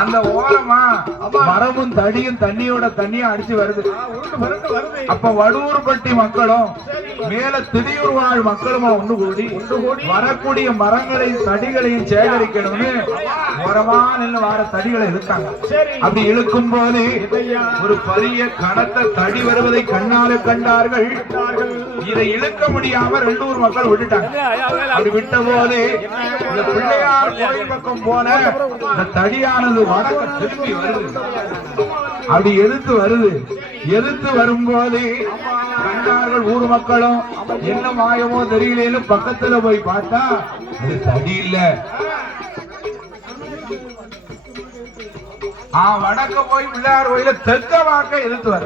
அந்த ஓரமா மரமும் தடியும் தண்ணியோட தண்ணியும் அடிச்சு வருது. அப்ப வடூர்பட்டி மக்களும் மேல திடியூர் வாழ் மக்களும் ஒன்று கூடி வரக்கூடிய மரங்களையும் தடிகளையும் சேகரிக்கணும்னு ஓரமா நின்று வார தடிகளை இழுத்தாங்க. அப்படி இழுக்கும் போது ஒரு பெரிய கனத்த தடி வருவதை கண்ணால கண்டார்கள். இதை இழுக்க முடியாம ரெண்டு ஊர் மக்கள் விட்டுட்டாங்க. அப்படி விட்ட போது இந்த பிள்ளையார் கோயில் பக்கம் போன இந்த தடியானது வடக்க திரும்பி வருது. அப்படி எதிர்த்து வருது. எதிர்த்து வரும்போது கண்டார்கள் ஊர் மக்களும். என்ன மாயமோ தெரியல, பக்கத்துல போய் பார்த்தா அது தடி இல்ல. வடக்க போய் பிள்ளையார் கோயில தெற்க வாக்க எதிர்த்து வர.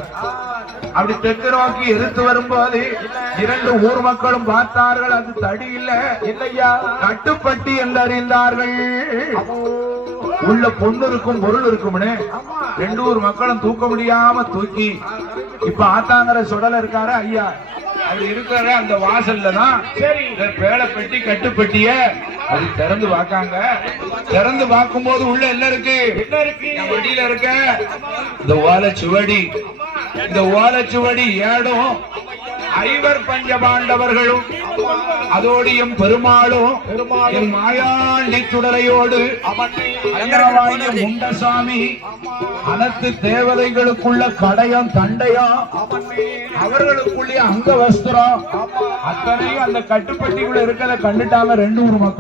அப்படி தெற்கு நோக்கி எதிர்த்து வரும்போது இரண்டு ஊர் மக்களும் பார்த்தார்கள், அது தடி இல்ல, இல்லையா கட்டுப்பட்டி என்று அறிந்தார்கள். உள்ள பொண்ணு இருக்கும் பொருள் இருக்கும்னு ரெண்டு ஊர் மக்களும் தூக்க முடியாம தூக்கி இப்ப ஆத்தாங்கர சுடல இருக்காரு ஐயா, அவர் இருக்கிற அந்த வாசல்ல தான் பேழை பெட்டி கட்டுப்பட்டிய அது திறந்து பார்க்காங்க. திறந்து பார்க்கும் போது உள்ள என்ன இருக்கு? வடியில இருக்க இந்த ஓலைச்சுவடி. இந்த ஓலைச்சுவடி ஏடும் ஐவர் பஞ்ச பாண்டவர்களும் அதோடியும் பெருமாளும் என் மாயாண்டி சுடலையோடு முண்டசாமி அனைத்து தேவதைகளுக்குள்ள கடையும் தண்டையும் அவர்களுக்குள்ளே அங்க வஸ்திரம் அத்தனையும் அந்த கட்டுப்பட்டிக்குள்ள இருக்கிறத கண்டுட்டாங்க ரெண்டு ஊர் மக்கள்.